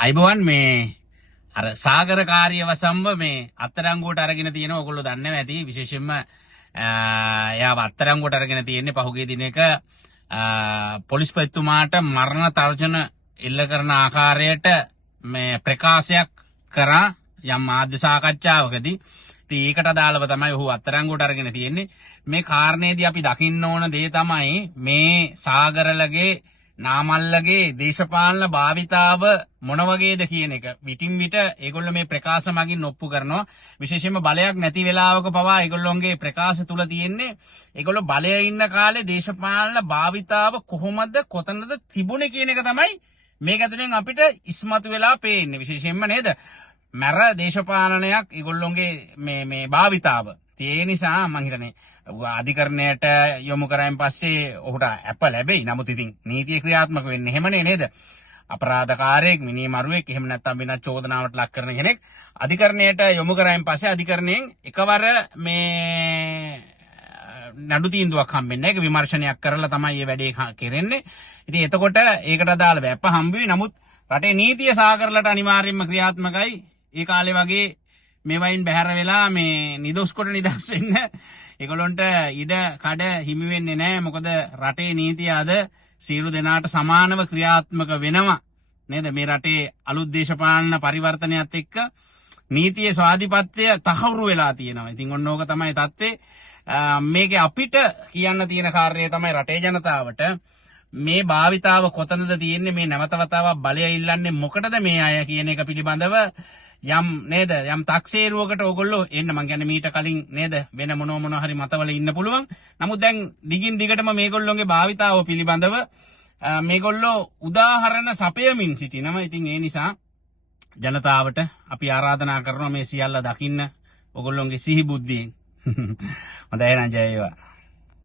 අයිබෝවන් මේ අර සාගර කාර්ය වසම්ව මේ අත්තරංගුවට අරගෙන තියෙන ඔයගොල්ලෝ දන්නවා ඇති විශේෂයෙන්ම එයාව අත්තරංගුවට අරගෙන තියෙන්නේ පහුගිය දිනක පොලිස්පතිතුමාට මරණ තර්ජන එල්ල කරන ආකාරයට මේ ප්‍රකාශයක් කරා යම් මාධ්‍ය සාකච්ඡාවකදී ඉතින් ඒකට අදාළව තමයි ඔහු අත්තරංගුවට අරගෙන තියෙන්නේ මේ කාරණේදී අපි දකින්න ඕන දේ තමයි මේ සාගරලගේ නාමල්ලගේ දේශපාලන භාවිතාව මොන වගේද කියන එක විටින් විට ඒගොල්ලෝ මේ ප්‍රකාශ මගින් ඔප්පු කරනවා විශේෂයෙන්ම බලයක් නැති වෙලාවක පවා ඒගොල්ලෝගේ ප්‍රකාශ තුල තියෙන්නේ ඒගොල්ලෝ බලයේ ඉන්න කාලේ දේශපාලන භාවිතාව කොහොමද කොතනද තිබුණේ කියන එක තමයි මේක ඇතුලෙන් අපිට ඉස්මතු වෙලා පේන්නේ විශේෂයෙන්ම නේද මර දේශපාලනයක් ඒගොල්ලෝගේ මේ භාවිතාව ඒ නිසා මම හිතන්නේ අධිකරණයට යොමු කරායින් පස්සේ ඔහුට අප ලැබෙයි. නමුත් ඉතින් නීතිය ක්‍රියාත්මක වෙන්නේ එහෙමනේ නේද? අපරාධකාරයෙක්, මිනිමරුවෙක් එහෙම නැත්නම් වෙන චෝදනාවට ලක් කරන කෙනෙක් අධිකරණයට යොමු කරායින් පස්සේ අධිකරණයෙන් එකවර මේ නඩු තීන්දුවක් හම්බෙන්නේ නැහැ. ඒක විමර්ශනයක් කරලා තමයි මේ වැඩේ කෙරෙන්නේ. ඉතින් එතකොට ඒකට අදාළ වැප්ප හම්බ වෙයි. නමුත් රටේ නීතිය සාකරලට අනිවාර්යයෙන්ම ක්‍රියාත්මකයි. ඒ කාලේ වගේ මේවයින් බැහැර වෙලා මේ නිදොස් කොට නිදහස් වෙන්න ඒගොල්ලන්ට ඉඩ කඩ හිමි වෙන්නේ නැහැ. මොකද රටේ නීතිය අද සියලු දෙනාට සමානව ක්‍රියාත්මක වෙනවා. නේද? මේ රටේ අලුත් දේශපාලන පරිවර්තනයත් එක්ක නීතියේ ස්වාධිපත්‍ය තහවුරු වෙලා තියෙනවා. ඉතින් ඔන්න ඕක තමයි තත්ත්වේ. මේකේ අපිට කියන්න තියෙන කාර්යය තමයි රටේ ජනතාවට මේ භාවිතාව කොතනද තියෙන්නේ මේ නැවතවතාවක් බලය ඉල්ලන්නේ මොකටද මේ අය කියන එක පිළිබඳව යම් නේද යම් 탁සේරුවකට ඕගොල්ලෝ එන්න මං කියන්නේ මීට කලින් නේද වෙන මොන හරි මතවල ඉන්න පුළුවන්. නමුත් දැන් දිගින් දිගටම මේගොල්ලෝගේ භාවිතාව පිළිබඳව මේගොල්ලෝ උදාහරණ සපයමින් සිටිනවා. ඉතින් ඒ නිසා ජනතාවට අපි ආරාධනා කරනවා මේ සියල්ල දකින්න ඕගොල්ලෝගේ සිහි බුද්ධියෙන්. හොඳයි නං ජය වේවා.